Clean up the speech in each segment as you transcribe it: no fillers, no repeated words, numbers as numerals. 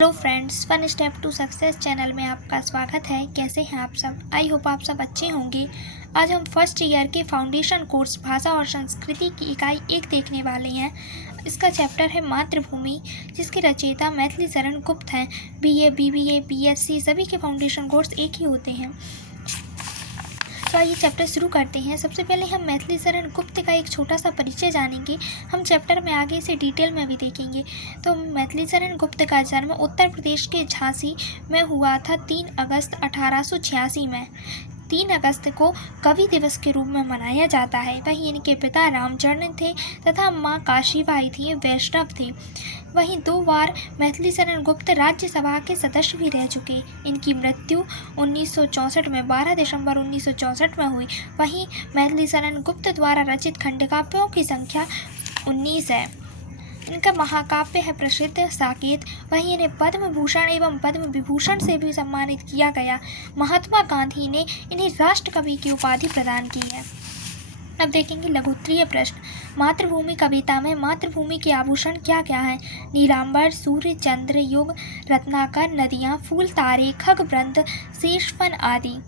Hello friends, one step to success channel में आपका स्वागत है। कैसे हैं आप सब? आई होप आप सब अच्छे होंगे। आज हम फर्स्ट ईयर के फाउंडेशन कोर्स भाषा और संस्कृति की इकाई 1 देखने वाले हैं। इसका चैप्टर है मातृभूमि, जिसके रचयिता मैथिली शरण गुप्त हैं। बीए, बीबीए, बीएससी सभी के फाउंडेशन कोर्स एक ही होते हैं। तो आइए चैप्टर शुरू करते हैं। सबसे पहले हम मैथिली शरण गुप्त का एक छोटा सा परिचय जानेंगे। हम चैप्टर में आगे से डिटेल में भी देखेंगे। तो मैथिली शरण गुप्त का जन्म उत्तर प्रदेश के झांसी में हुआ था 3 अगस्त 1886 में। 3 अगस्त को कवि दिवस के रूप में मनाया जाता है। वहीं इनके पिता रामचरण थे तथा माँ काशीबाई थी, वैष्णव थे। वहीं 2 बार मैथिली शरण गुप्त राज्यसभा के सदस्य भी रह चुके। इनकी मृत्यु 1964 में 12 दिसंबर 1964 में हुई। वहीं मैथिली शरण गुप्त द्वारा रचित खंडकाव्यों की संख्या 19 है। इनका महाकाव्य है प्रसिद्ध साकेत। वहीं इन्हें पद्म भूषण एवं पद्म विभूषण से भी सम्मानित किया गया। महात्मा गांधी ने इन्हें राष्ट्र कवि की उपाधि प्रदान की है। अब देखेंगे लघुत्तरीय प्रश्न। मातृभूमि कविता में मातृभूमि के आभूषण क्या क्या हैं? नीलांबर, सूर्य, चंद्र, युग, रत्नाकर, नदियाँ, फूल, तारे, खगवृंद, शेषफन आदि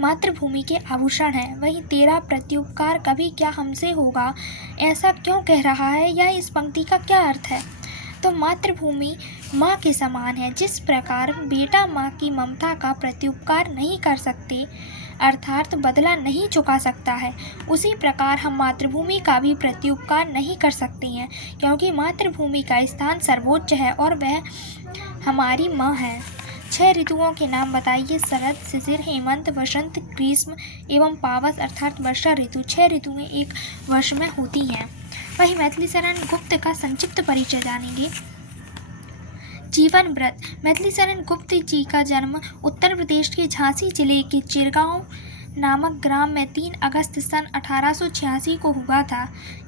मातृभूमि के आभूषण हैं। वहीं 13 प्रत्युपकार कभी क्या हमसे होगा, ऐसा क्यों कह रहा है, या इस पंक्ति का क्या अर्थ है? तो मातृभूमि माँ के समान है। जिस प्रकार बेटा माँ की ममता का प्रत्युपकार नहीं कर सकते, अर्थात बदला नहीं चुका सकता है, उसी प्रकार हम मातृभूमि का भी प्रत्युपकार नहीं कर सकते हैं, क्योंकि मातृभूमि का स्थान सर्वोच्च है और वह हमारी माँ है। 6 ऋतुओं के नाम बताइए। शरद, शिशिर, हेमंत, वसंत, ग्रीष्म एवं पावस अर्थात वर्षा ऋतु। 6 ऋतुएं एक वर्ष में होती हैं। वहीं मैथिली शरण गुप्त का संक्षिप्त परिचय जानेंगे। जीवन व्रत। मैथिली शरण गुप्त जी का जन्म उत्तर प्रदेश के झांसी जिले के चिरगांव नामक ग्राम में 3 अगस्त सन 1886 को हुआ था।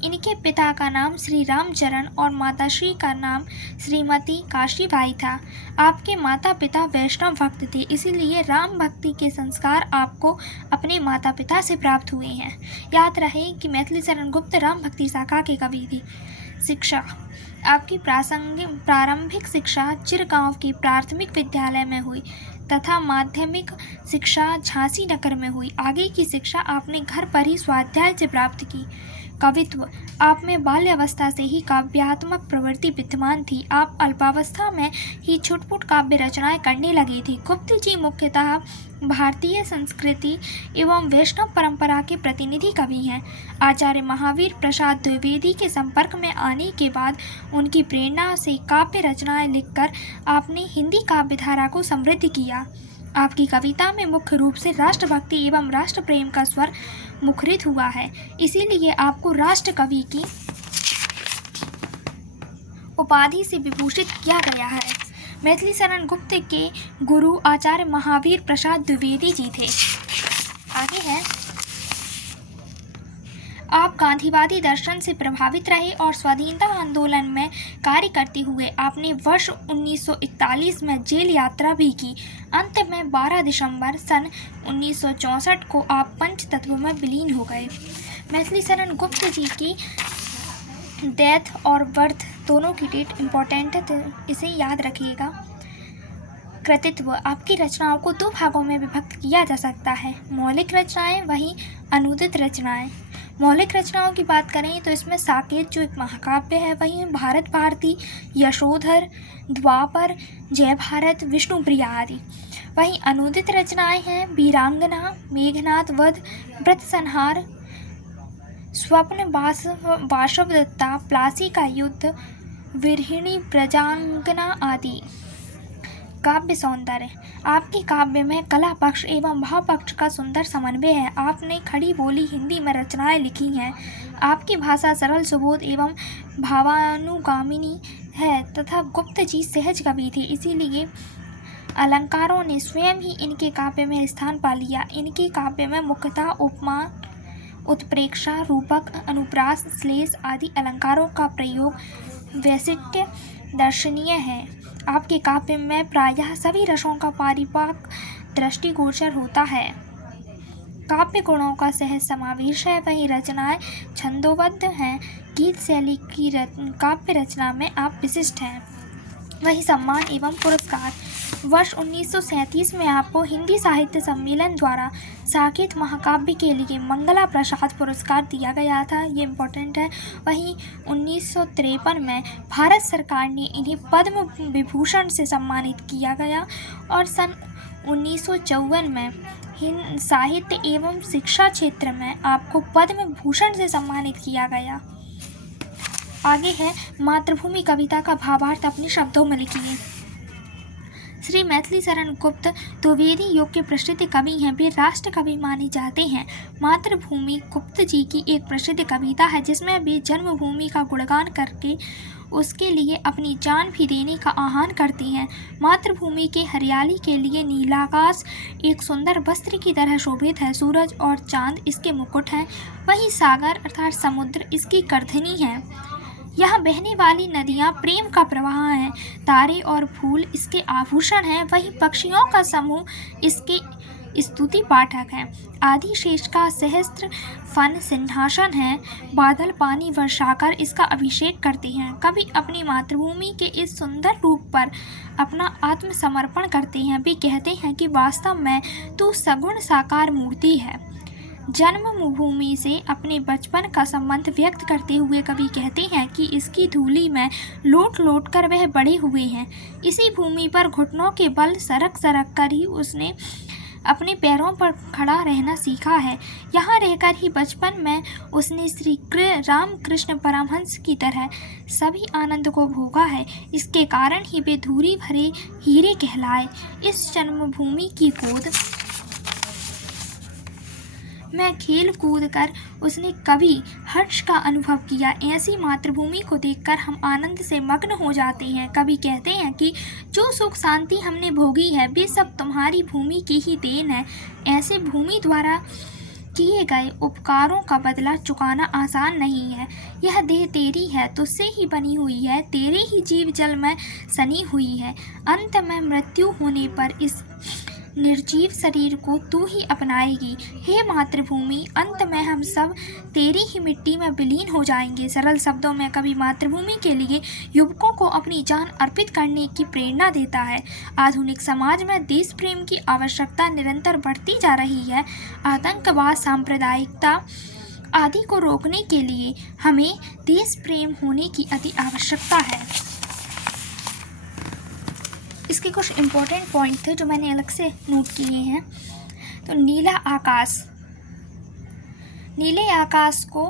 इनके पिता का नाम श्री रामचरण और माताश्री का नाम श्रीमती काशीबाई था। आपके माता पिता वैष्णव भक्त थे, इसीलिए राम भक्ति के संस्कार आपको अपने माता पिता से प्राप्त हुए हैं। याद रहे कि मैथिली शरण गुप्त राम भक्ति शाखा के कवि थे। शिक्षा। आपकी प्रारंभिक शिक्षा चिरगांव के प्राथमिक विद्यालय में हुई तथा माध्यमिक शिक्षा झांसी नगर में हुई। आगे की शिक्षा आपने घर पर ही स्वाध्याय से प्राप्त की। कवित्व। आप में बाल्यावस्था से ही काव्यात्मक प्रवृत्ति विद्यमान थी। आप अल्पावस्था में ही छुटपुट काव्य रचनाएं करने लगे थे। गुप्त जी मुख्यतः भारतीय संस्कृति एवं वैष्णव परंपरा के प्रतिनिधि कवि हैं। आचार्य महावीर प्रसाद द्विवेदी के संपर्क में आने के बाद उनकी प्रेरणा से काव्य रचनाएं लिखकर आपने हिंदी काव्य धारा को समृद्ध किया। आपकी कविता में मुख्य रूप से राष्ट्रभक्ति एवं राष्ट्र प्रेम का स्वर मुखरित हुआ है, इसीलिए आपको राष्ट्र कवि की उपाधि से विभूषित किया गया है। मैथिली शरण गुप्त के गुरु आचार्य महावीर प्रसाद द्विवेदी जी थे। आगे है, आप गांधीवादी दर्शन से प्रभावित रहे और स्वाधीनता आंदोलन में कार्य करते हुए आपने वर्ष 1941 में जेल यात्रा भी की। अंत में 12 दिसंबर सन 1964 को आप पंचतत्व में विलीन हो गए। मैथिली शरण गुप्त जी की डेथ और बर्थ दोनों की डेट इम्पोर्टेंट है, तो इसे याद रखिएगा। कृतित्व। आपकी रचनाओं को 2 भागों में विभक्त किया जा सकता है, मौलिक रचनाएं वहीं अनुदित रचनाएं। मौलिक रचनाओं की बात करें तो इसमें साकेत जो एक महाकाव्य है, वहीं भारत भारती, यशोधर, द्वापर, जय भारत, विष्णुप्रिया आदि। वहीं अनुदित रचनाएं हैं वीरांगना, मेघनाद वध, व्रत संहार, स्वप्न वासवदत्ता, प्लासी का युद्ध, विरहिणी प्रजांगना आदि। काव्य सौंदर्य। आपके काव्य में कला पक्ष एवं भाव पक्ष का सुंदर समन्वय है। आपने खड़ी बोली हिंदी में रचनाएं लिखी हैं। आपकी भाषा सरल, सुबोध एवं भावानुगामिनी है तथा गुप्त जी सहज कवि थे, इसीलिए अलंकारों ने स्वयं ही इनके काव्य में स्थान पा लिया। इनके काव्य में मुख्यतः उपमा, उत्प्रेक्षा, रूपक, अनुप्रास, श्लेष आदि अलंकारों का प्रयोग वैशिष्ट्य दर्शनीय है। आपके काव्य में प्रायः सभी रसों का परिपाक दृष्टिगोचर होता है। काव्य गुणों का सहज समावेश है, वहीं रचनाएं छंदोबद्ध हैं। गीत शैली की काव्य रचना में आप विशिष्ट हैं। वही सम्मान एवं पुरस्कार। वर्ष 1937 में आपको हिंदी साहित्य सम्मेलन द्वारा साकेत महाकाव्य के लिए मंगला प्रसाद पुरस्कार दिया गया था, ये इम्पोर्टेंट है। वहीं 1953 में भारत सरकार ने इन्हें पद्म विभूषण से सम्मानित किया गया और सन 1954 में साहित्य एवं शिक्षा क्षेत्र में आपको पद्म भूषण से सम्मानित किया गया। आगे है मातृभूमि कविता का भावार्थ अपने शब्दों में लिखिए। श्री मैथिली शरण गुप्त द्विवेदी युग के प्रसिद्ध कवि हैं। वे राष्ट्र कवि माने जाते हैं। मातृभूमि गुप्त जी की एक प्रसिद्ध कविता है जिसमें वे जन्मभूमि का गुणगान करके उसके लिए अपनी जान भी देने का आह्वान करती हैं। मातृभूमि के हरियाली के लिए नीलाकाश एक सुंदर वस्त्र की तरह शोभित है। सूरज और चांद इसके मुकुट हैं। वहीं सागर अर्थात समुद्र इसकी करधनी है। यहाँ बहने वाली नदियाँ प्रेम का प्रवाह हैं। तारे और फूल इसके आभूषण हैं। वहीं पक्षियों का समूह इसके स्तुति पाठक हैं। आदिशेष का सहस्त्र फन सिंहासन है। बादल पानी वर्षाकर इसका अभिषेक करते हैं। कवि अपनी मातृभूमि के इस सुंदर रूप पर अपना आत्मसमर्पण करते हैं। वे कहते हैं कि वास्तव में तू सगुण साकार मूर्ति है। जन्मभूमि से अपने बचपन का संबंध व्यक्त करते हुए कवि कहते हैं कि इसकी धूली में लोट लोट कर वह बड़े हुए हैं। इसी भूमि पर घुटनों के बल सरक सरक कर ही उसने अपने पैरों पर खड़ा रहना सीखा है। यहाँ रहकर ही बचपन में उसने श्री रामकृष्ण परमहंस की तरह सभी आनंद को भोगा है। इसके कारण ही वे धूरी भरे हीरे कहलाए। इस जन्मभूमि की गोद में खेल कूद कर उसने कभी हर्ष का अनुभव किया। ऐसी मातृभूमि को देखकर हम आनंद से मग्न हो जाते हैं। कवि कहते हैं कि जो सुख शांति हमने भोगी है वे सब तुम्हारी भूमि की ही देन है। ऐसे भूमि द्वारा किए गए उपकारों का बदला चुकाना आसान नहीं है। यह देह तेरी है, तुझसे ही बनी हुई है, तेरे ही जीव जल में सनी हुई है। अंत में मृत्यु होने पर इस निर्जीव शरीर को तू ही अपनाएगी। हे मातृभूमि, अंत में हम सब तेरी ही मिट्टी में विलीन हो जाएंगे। सरल शब्दों में कवि मातृभूमि के लिए युवकों को अपनी जान अर्पित करने की प्रेरणा देता है। आधुनिक समाज में देश प्रेम की आवश्यकता निरंतर बढ़ती जा रही है। आतंकवाद, सांप्रदायिकता आदि को रोकने के लिए हमें देश प्रेम होने की अति आवश्यकता है। इसके कुछ इम्पोर्टेंट पॉइंट थे जो मैंने अलग से नोट किए हैं। तो नीला आकाश, नीले आकाश को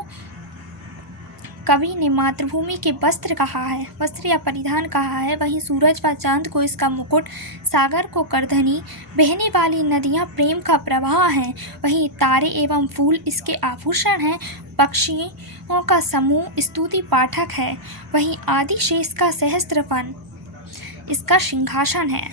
कवि ने मातृभूमि के वस्त्र कहा है, वस्त्र या परिधान कहा है। वहीं सूरज व चांद को इसका मुकुट, सागर को करधनी, बहने वाली नदियाँ प्रेम का प्रवाह हैं। वहीं तारे एवं फूल इसके आभूषण हैं। पक्षियों का समूह स्तुति पाठक है। वहीं आदिशेष का सहस्त्र फन इसका सिंहासन है।